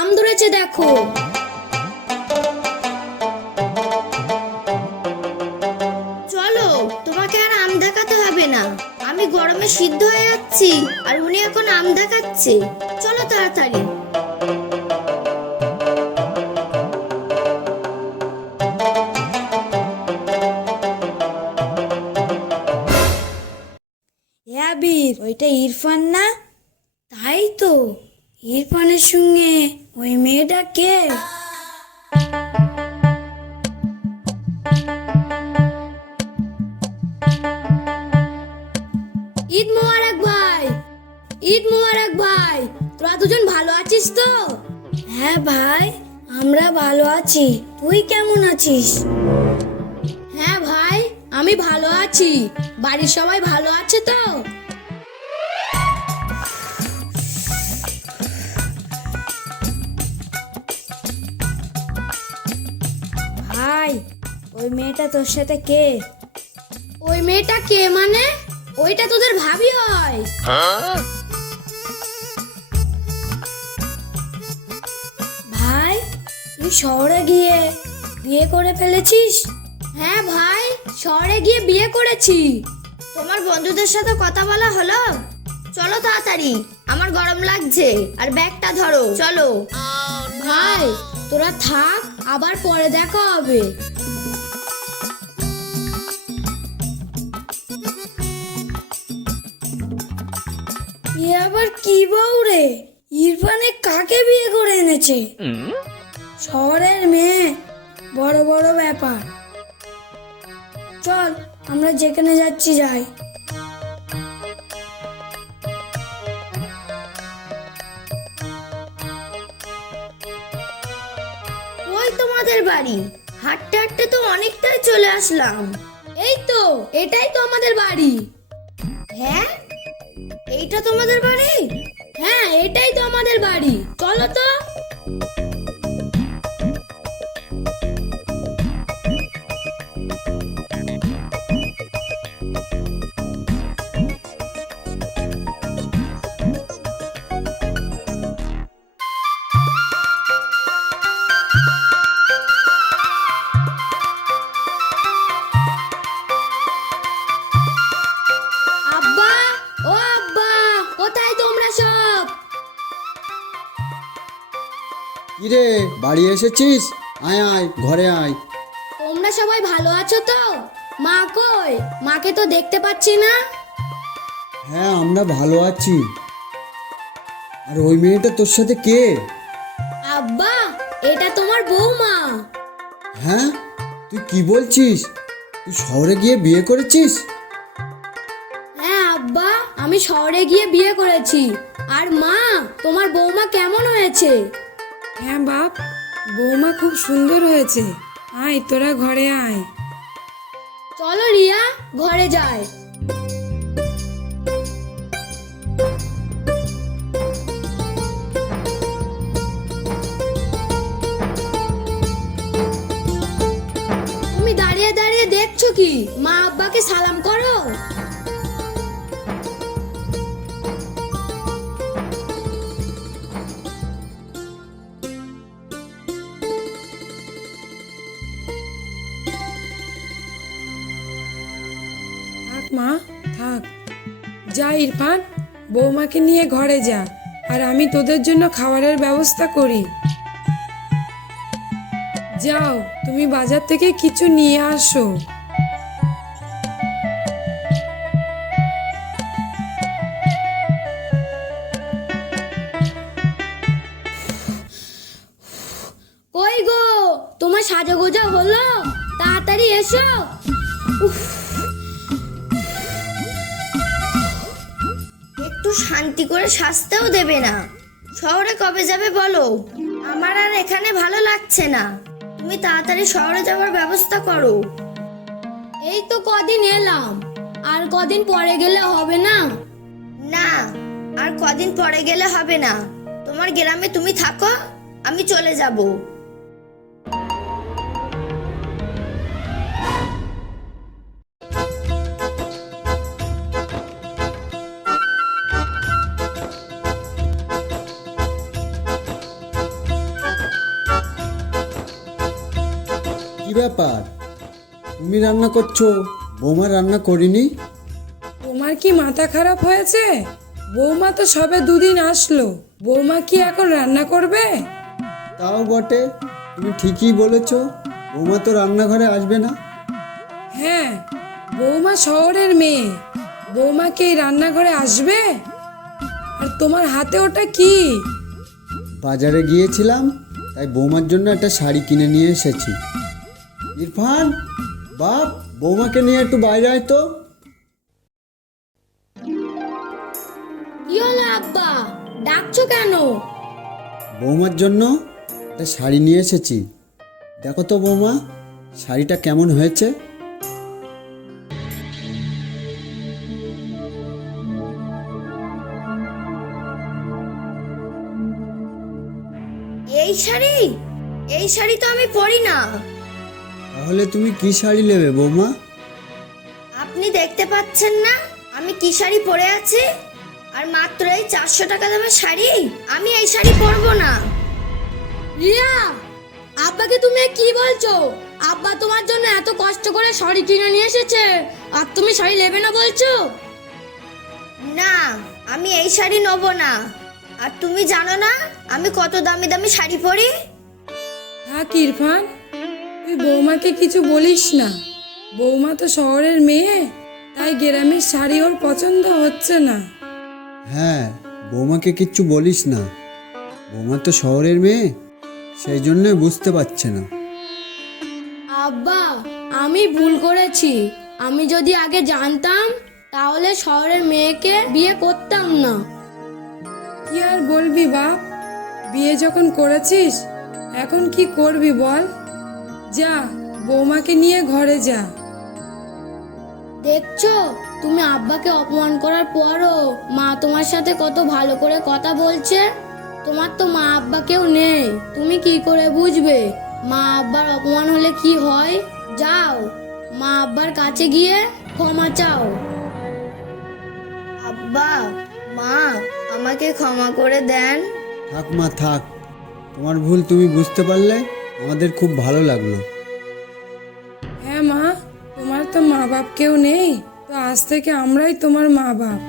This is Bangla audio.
আম ধরেছে, দেখো। চলো, তোমাকে আর আম দেখাতে হবে না। আমি গরমে সিদ্ধ হয়ে যাচ্ছি, আর উনি এখন আম দেখাচ্ছে। চলো তাড়াতাড়ি। ওইটা ইরফান না? ইরফানের সঙ্গে ওই মেয়েটা কে ঈদ মোবারক ভাই, ঈদ মোবারক ভাই, তোরা দুজন ভালো আছিস তো? হ্যাঁ ভাই, আমরা ভালো আছি। তুই কেমন আছিস? হ্যাঁ ভাই, আমি ভালো আছি। বাড়ির সবাই ভালো আছে তো? ওই মেয়েটা তোর সাথে কে? ওই মেয়েটা কে মানে? ওইটা তোদের ভাবি হয়। ভাই তুই শহরে গিয়ে বিয়ে করে ফেলেছিস? হ্যাঁ ভাই শহরে গিয়ে বিয়ে করেছি। তোমার বন্ধুদের সাথে কথা বলা হলো? চলো তাড়াতাড়ি আমার গরম লাগছে আর ব্যাগটা ধরো চলো। ভাই তোরা থাক আবার পরে দেখা হবে। আবার কি বউ রে? ইরফানে কাকে বিয়ে করে এনেছে? শহরের মেয়ে, বড় বড় ব্যাপার। চল, আমরা যেখানে যাচ্ছি যাই। ওই তোমাদের বাড়ি। হাঁটতে হাঁটতে তো অনেকটাই চলে আসলাম। এই তো, এটাই তো আমাদের বাড়ি। হ্যাঁ? এইটা তোমাদের বাড়ি? হ্যাঁ এটাই তো আমাদের বাড়ি। চলো তো। কোথায় তোমরা সব? কিরে বাড়ি এসেছিস? আয় আয় ঘরে আয়। তোমরা সবাই ভালো আছো তো? মা কই? মাকে তো দেখতে পাচ্ছি না। হ্যাঁ আমরা ভালো আছি। আর ওই মেয়েটা তোর সাথে কে? আব্বা এটা তোমার বৌমা। হ্যাঁ? তুই কি বলছিস? তুই শহরে গিয়ে বিয়ে করেছিস? আমি শহরে গিয়ে বিয়ে করেছি। আর মা তোমার বৌমা কেমন হয়েছে? হ্যাঁ বাপ বৌমা খুব সুন্দর হয়েছে। আয় তোরা ঘরে আয়। চলো রিয়া ঘরে যাই তুমি দাঁড়িয়ে দাঁড়িয়ে দেখছ কি? মা আব্বাকে সালাম মা, থাক। যা ইরফান, বৌমাকে নিয়ে ঘরে যা, আর আমি তোদের জন্য খাবারের ব্যবস্থা করি। যাও, তুমি বাজার থেকে কিছু নিয়ে আসো। কই গো? তোমার সাজাগোজা হলো? তাড়াতাড়ি এসো। একটু শান্তি করে সাজতেও দেবে না। শহরে কবে যাবে বলো? আমার আর এখানে ভালো লাগছে না। তুমি তাড়াতাড়ি শহরে যাওয়ার ব্যবস্থা করো। এই তো কদিন এলাম। আর কদিন পরে গেলে হবে না? না আর কদিন পরে গেলে হবে না। তোমার গ্রামে তুমি থাকো আমি চলে যাব। ব্যাপার? তুমি রান্না করছ? বৌমা রান্না করিনি? তোমার কি মাথা খারাপ হয়েছে? বৌমা তো সবে দুদিন আসলো। বৌমা কি এখন রান্না করবে? তাও বটে তুমি ঠিকই বলেছ। বৌমা তো রান্নাঘরে আসবে না। হ্যাঁ বৌমা শহরের মেয়ে। বৌমা কি এই রান্নাঘরে আসবে? আর তোমার হাতে ওটা কি? বাজারে গিয়েছিলাম তাই বৌমার জন্য একটা শাড়ি কিনে নিয়ে এসেছি। ইরফান বাপ বৌমাকে নিয়ে একটু বাইরে আয় তো। কি হলো আব্বা? ডাকছো কেন? বৌমার জন্য একটা শাড়ি নিয়ে এসেছি। দেখো তো বৌমা শাড়িটা কেমন হয়েছে? এই শাড়ি? এই শাড়ি তো আমি পরি না। তাহলে তুমি কি শাড়ি নেবে বৌমা? আপনি দেখতে পাচ্ছেন না আমি কি শাড়ি পরে আছি? আর মাত্র এই চারশো টাকা দামের শাড়ি? আমি এই শাড়ি পরবো না। রিয়া আব্বাকে তুমি কি বলছো? আব্বা তোমার জন্য এত কষ্ট করে শাড়ি কিনে নিয়ে এসেছে আর তুমি শাড়ি নেবে না বলছো? না আমি এই শাড়ি নেব না। আর তুমি জানো না আমি কত দামি দামি শাড়ি পরি? থাক ইরফান? তুই বৌমাকে কিছু বলিস না। বৌমা তো শহরের মেয়ে তাই গ্রামের শাড়ি ওর পছন্দ হচ্ছে না। হ্যাঁ বৌমাকে কিচ্ছু বলিস না। বৌমা তো শহরের মেয়ে সেই জন্যই বুঝতে পারছে না। আব্বা আমি ভুল করেছি। আমি যদি আগে জানতাম তাহলে শহরের মেয়েকে বিয়ে করতাম না। কি আর বলবি বাপ? বিয়ে যখন করেছিস এখন কি করবি বল? যা বৌমাকে নিয়ে ঘরে যা। দেখছ? তুমি আব্বাকে অপমান করার পরও মা তোমার সাথে কত ভালো করে কথা বলছে? তোমার তো মা আব্বা কেউ নেই। তুমি কি করে বুঝবে? মা আব্বার অপমান হলে কি হয়? যাও মা আব্বার কাছে গিয়ে ক্ষমা চাও। আব্বা মা আমাকে ক্ষমা করে দেন। থাক মা থাক। তোমার ভুল তুমি বুঝতে পারলে? আমাদের খুব ভালো লাগল। হ্যাঁ মা, তোমার তো মা বাপ কেউ নেই, তো আজ থেকে আমরাই তোমার মা বাপ